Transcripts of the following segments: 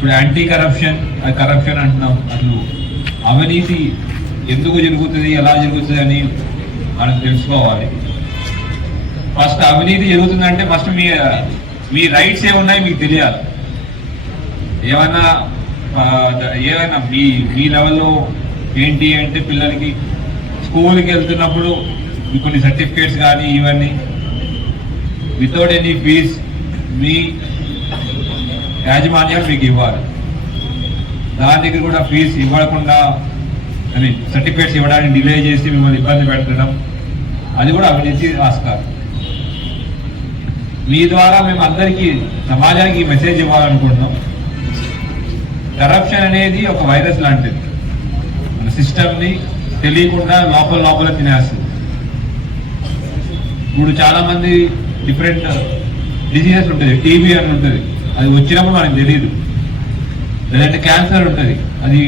ఇప్పుడు anti corruption corruption అంటున్నాం. అసలు అవినీతి ఎందుకు జరుగుతుంది ఎలా జరుగుతుంది అని మనం తెలుసుకోవాలి. ఫస్ట్ అవినీతి జరుగుతుందంటే ఫస్ట్ మీ మీ రైట్స్ ఏమున్నాయి మీకు తెలియాలి. ఏమన్నా ఏమైనా మీ మీ లెవెల్లో ఏంటి అంటే పిల్లలకి స్కూల్కి వెళ్తున్నప్పుడు కొన్ని సర్టిఫికేట్స్ కానీ ఇవన్నీ. వితౌట్ ఎనీ ఫీజ్ మీ యాజమాన్యం మీకు ఇవ్వాలి. దాని దగ్గర కూడా ఫీజు ఇవ్వకుండా ఐ మీన్ సర్టిఫికేట్స్ ఇవ్వడానికి డిలే చేసి మిమ్మల్ని ఇబ్బంది పెట్టడం అది కూడా అవినీతి ఆస్కారం. మీ ద్వారా మేము అందరికీ సమాజానికి ఈ మెసేజ్ ఇవ్వాలనుకుంటున్నాం. కరప్షన్ అనేది ఒక వైరస్ లాంటిది. మన సిస్టమ్ని తెలియకుండా లోపల లోపల తినేస్తుంది. ఇప్పుడు చాలామంది డిఫరెంట్ డిసీజెస్ ఉంటుంది టీబీ అని ఉంటుంది. అది వచ్చినప్పుడు మనకు తెలియదు లేదంటే క్యాన్సర్ ఉంటుంది. అది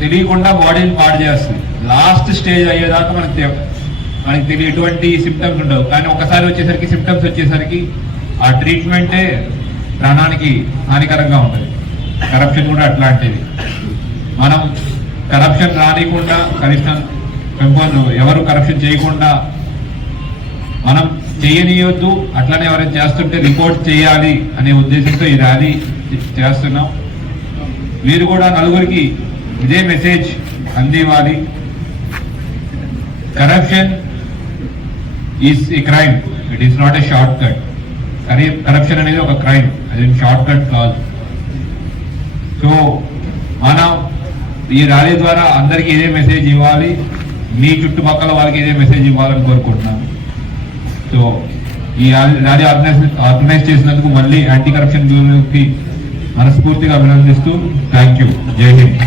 తెలియకుండా బాడీని పాడు చేస్తుంది. లాస్ట్ స్టేజ్ అయ్యేదాకా మనకు మనకి తెలియ ఎటువంటి సిమ్టమ్స్ ఉండవు. కానీ ఒకసారి వచ్చేసరికి సిమ్టమ్స్ వచ్చేసరికి ఆ ట్రీట్మెంటే ప్రాణానికి హానికరంగా ఉంటుంది. కరప్షన్ కూడా అట్లాంటిది. మనం కరప్షన్ రానికుండా కరప్షన్ పెంపొందు ఎవరు కరప్షన్ చేయకుండా మనం చేయనీయొద్దు. అట్లనే ఎవరైనా చేస్తుంటే రిపోర్ట్ చేయాలి అనే ఉద్దేశంతో ఈ ర్యాలీ చేస్తున్నాం. మీరు కూడా నలుగురికి ఇదే message అందివ్వాలి. Corruption is a crime it is not a short cut కానీ కరప్షన్ అనేది ఒక క్రైమ్ అది షార్ట్ కట్ కాదు సో మనం ఈ ర్యాలీ ద్వారా అందరికీ ఇదే మెసేజ్ ఇవ్వాలి. మీ చుట్టుపక్కల వాళ్ళకి ఇదే మెసేజ్ ఇవ్వాలని కోరుకుంటున్నాను. సో ఈ ర్యాలీ ఆర్గనైజ్ ఆర్గనైజ్ చేసినందుకు మళ్ళీ యాంటీ కరప్షన్ బ్యూరోకి మనస్ఫూర్తిగా అభినందిస్తూ థ్యాంక్ యూ జై హింద్.